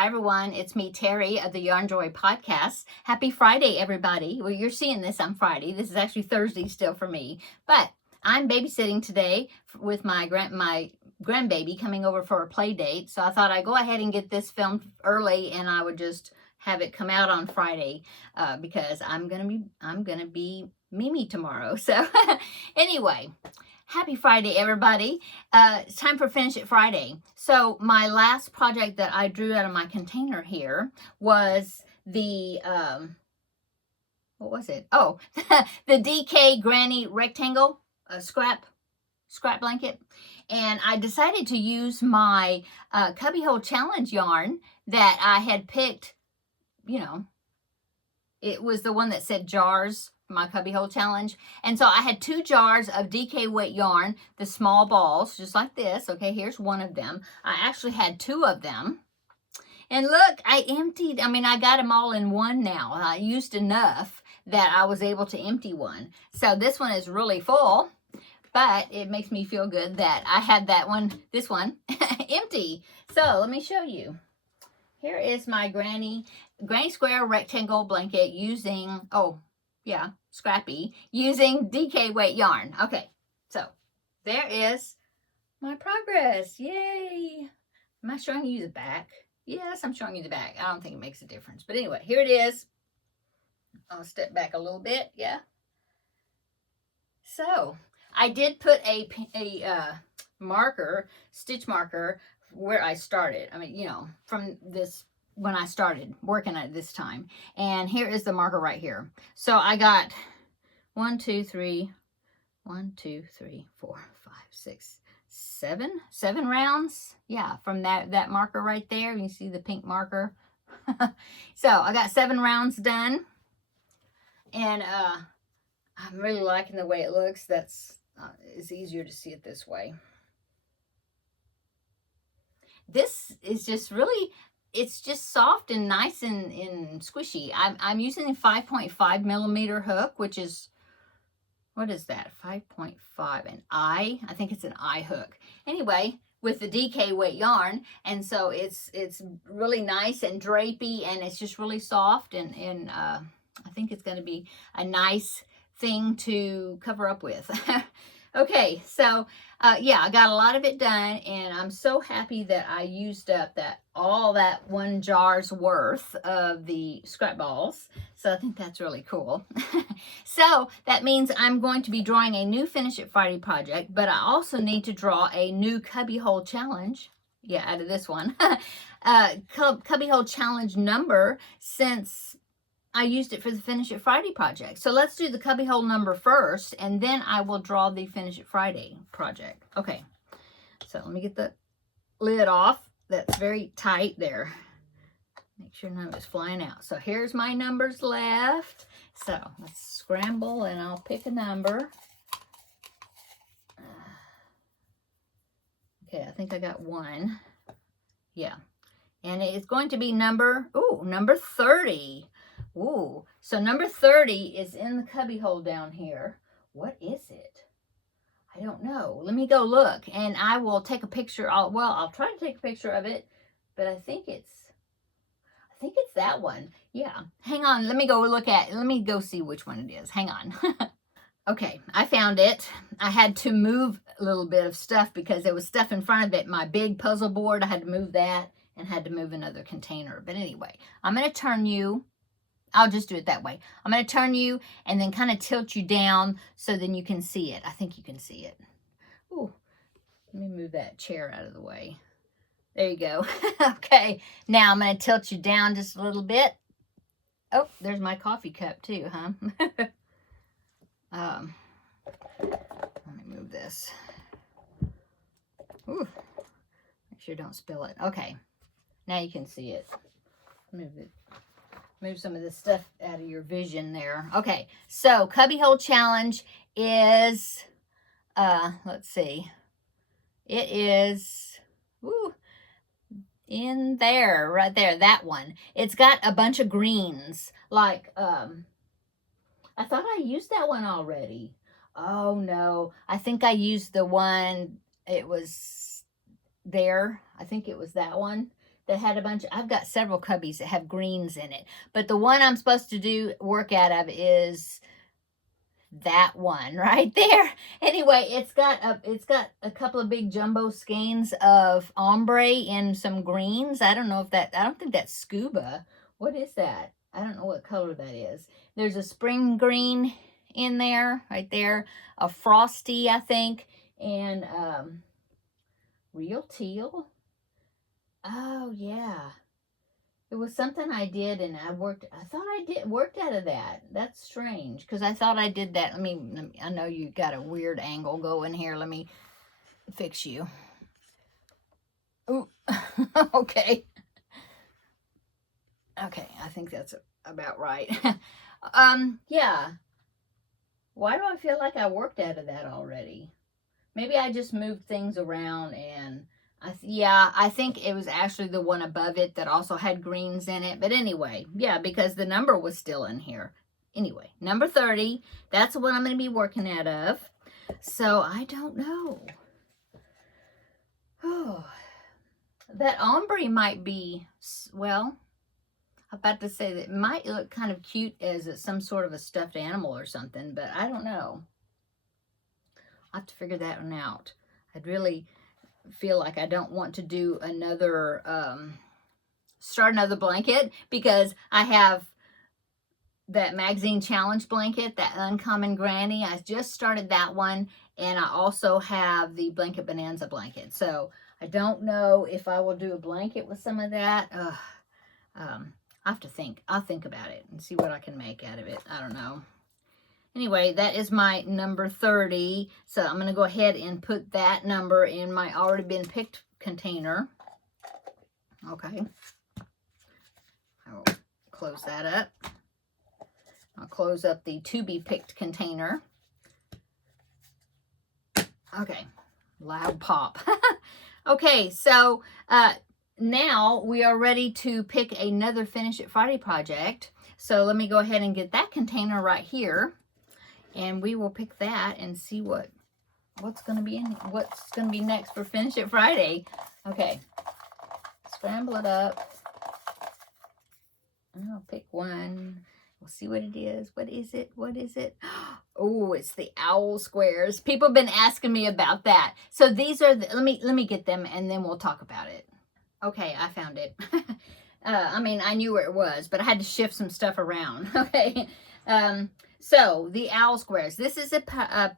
Hi, everyone. It's me, Terri, of the Yarn Joy podcast. Happy Friday, everybody. Well, you're seeing this on Friday. This is actually Thursday still for me. But I'm babysitting today with my grandbaby coming over for a play date. So I thought I'd go ahead and get this filmed early, and I would just have it come out on Friday because I'm gonna be Mimi tomorrow. So anyway. Happy Friday, everybody. It's time for Finish It Friday. So my last project that I drew out of my container here was the, what was it? Oh, the DK Granny Rectangle scrap blanket. And I decided to use my Cubbyhole Challenge yarn that I had picked, you know, it was the one that said jars, my Cubbyhole Challenge. And so I had 2 jars of DK weight yarn, the small balls, just like this. Okay, here's one of them. I actually had 2 of them. And look, I got them all in one now. I used enough that I was able to empty one. So this one is really full, but it makes me feel good that I had this one, empty. So let me show you. Here is my Granny Square Rectangle blanket using, scrappy, using DK weight yarn. Okay, so there is my progress. Yay! Am I showing you the back? Yes, I'm showing you the back. I don't think it makes a difference. But anyway, here it is. I'll step back a little bit, yeah. So I did put a stitch marker where I started. From this, when I started working at this time. And here is the marker right here. So I got 1, 2, 3, 4, 5, 6, 7 rounds. Yeah, from that marker right there. You see the pink marker. So I got 7 rounds done. And I'm really liking the way it looks. It's easier to see it this way. This is just really, it's just soft and nice and squishy. I'm using a 5.5 millimeter hook, which is, what is that? 5.5, I think it's an I hook. Anyway, with the DK weight yarn, and so it's really nice and drapey, and it's just really soft, and I think it's going to be a nice thing to cover up with. Okay, so yeah, I got a lot of it done, and I'm so happy that I used up all that 1 jar's worth of the scrap balls. So I think that's really cool. So that means I'm going to be drawing a new Finish It Friday project, but I also need to draw a new Cubbyhole Challenge. Yeah, out of this one. Cubbyhole Challenge number, since I used it for the Finish It Friday project. So let's do the Cubbyhole number first, and then I will draw the Finish It Friday project. Okay, so let me get the lid off. That's very tight there. Make sure none of it's flying out. So here's my numbers left. So let's scramble, and I'll pick a number. Okay, I think I got 1. Yeah, and it's going to be number 30. Ooh, so number 30 is in the cubbyhole down here. What is it? I don't know. Let me go look, and I will take a picture. I'll try to take a picture of it, but I think it's that one. Yeah. Hang on. Let me go see which one it is. Hang on. Okay, I found it. I had to move a little bit of stuff because there was stuff in front of it. My big puzzle board, I had to move that, and had to move another container. But anyway, I'm going to turn you. I'll just do it that way. I'm going to turn you and then kind of tilt you down so then you can see it. I think you can see it. Ooh, let me move that chair out of the way. There you go. Okay, now I'm going to tilt you down just a little bit. Oh, there's my coffee cup too, huh? Let me move this. Ooh, make sure you don't spill it. Okay, now you can see it. Move some of this stuff out of your vision there. Okay, so Cubbyhole Challenge is, let's see. It is, in there, right there, that one. It's got a bunch of greens. Like, I thought I used that one already. Oh, no. I think I used the one, it was there. I think it was that one. that had a bunch. I've got several cubbies that have greens in it, but the one I'm supposed to do work out of is that one right there. Anyway, it's got a couple of big jumbo skeins of ombre in some greens. I don't know if that, I don't think that's scuba. What is that? I don't know what color that is. There's a spring green in there, right there, a frosty, I think, and real teal. Oh yeah, it was something I did, and I thought I worked out of that. That's strange, because I thought I did that. I know you got a weird angle going here. Let me fix you. Ooh, okay. Okay, I think that's about right. Yeah. Why do I feel like I worked out of that already? Maybe I just moved things around, and yeah, I think it was actually the one above it that also had greens in it. But anyway, yeah, because the number was still in here. Anyway, number 30, that's what I'm going to be working out of. So I don't know. Oh, that ombre might be, well, I'm about to say that it might look kind of cute as some sort of a stuffed animal or something, but I don't know. I'll have to figure that one out. I'd really feel like I don't want to do another, start another blanket, because I have that magazine challenge blanket, that Uncommon Granny. I just started that one, and I also have the Blanket Bonanza blanket. So I don't know if I will do a blanket with some of that. I have to think. I'll think about it and see what I can make out of it. I don't know. Anyway, that is my number 30. So I'm going to go ahead and put that number in my already been picked container. Okay. I will close that up. I'll close up the to be picked container. Okay. Loud pop. Okay, so now we are ready to pick another Finish It Friday project. So let me go ahead and get that container right here. And we will pick that and see what's going to be next for Finish It Friday. Okay, scramble it up. I'll pick one. We'll see what it is. What is it? What is it? Oh, it's the owl squares. People have been asking me about that. So these are let me get them, and then we'll talk about it. Okay, I found it. I knew where it was, but I had to shift some stuff around. Okay. So, the owl squares. This is a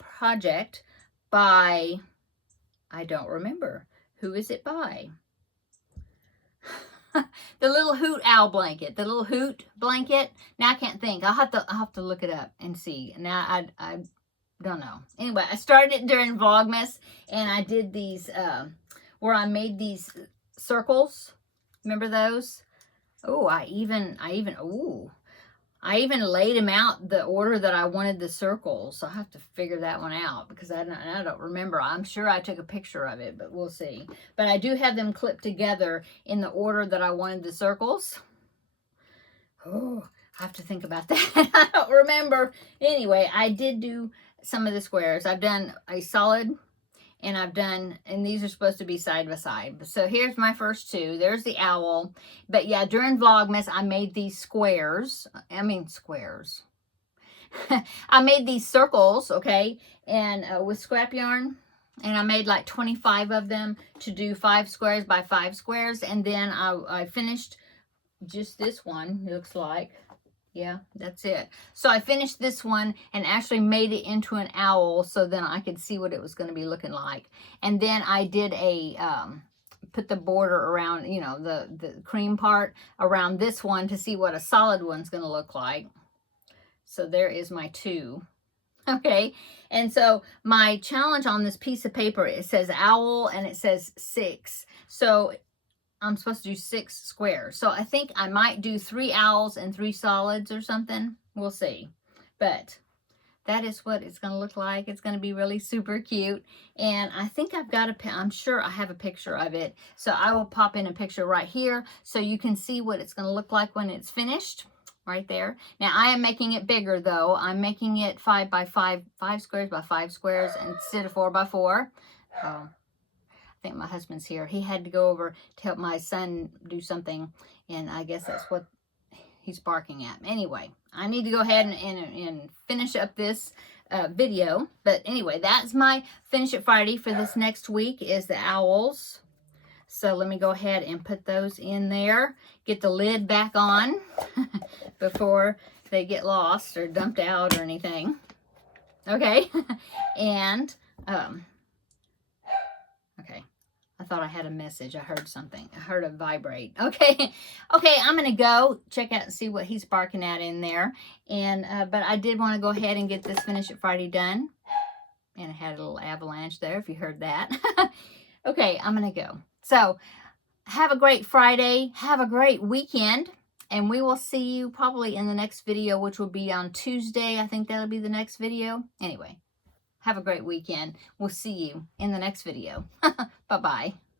project by, I don't remember. Who is it by? The little Hoot owl blanket. The little Hoot blanket. Now I can't think. I'll have to look it up and see. Now I don't know. Anyway, I started it during Vlogmas, and I did these where I made these circles. Remember those? Oh, I even laid them out the order that I wanted the circles. So I have to figure that one out, because I don't remember. I'm sure I took a picture of it, but we'll see. But I do have them clipped together in the order that I wanted the circles. Oh, I have to think about that. I don't remember. Anyway, I did do some of the squares. I've done a solid, and these are supposed to be side by side. So here's my first two. There's the owl. But yeah, during Vlogmas, I made these squares. Squares. I made these circles, okay, and with scrap yarn. And I made like 25 of them to do 5 squares by 5 squares. And then I finished just this one, it looks like. Yeah, that's it. So I finished this one and actually made it into an owl, so then I could see what it was going to be looking like. And then I did put the border around, the cream part around this one to see what a solid one's going to look like. So there is my 2. Okay. And so my challenge on this piece of paper, it says owl and it says 6. So I'm supposed to do 6 squares. So I think I might do 3 owls and 3 solids or something. We'll see. But that is what it's going to look like. It's going to be really super cute. And I think I'm sure I have a picture of it. So I will pop in a picture right here so you can see what it's going to look like when it's finished. Right there. Now I am making it bigger though. I'm making it 5 by 5 squares by 5 squares instead of 4 by 4. think my husband's here. He had to go over to help my son do something, and I guess that's what he's barking at. Anyway, I need to go ahead and finish up this video. But anyway, that's my Finish It Friday for this next week is the owls. So let me go ahead and put those in there. Get the lid back on before they get lost or dumped out or anything. Okay. And, okay. I thought I had a message. I heard something. I heard a vibrate. Okay. Okay, I'm going to go check out and see what he's barking at in there. And, but I did want to go ahead and get this Finish It Friday done. And I had a little avalanche there, if you heard that. Okay, I'm going to go. So, have a great Friday. Have a great weekend. And we will see you probably in the next video, which will be on Tuesday. I think that'll be the next video. Anyway, have a great weekend. We'll see you in the next video. Bye-bye.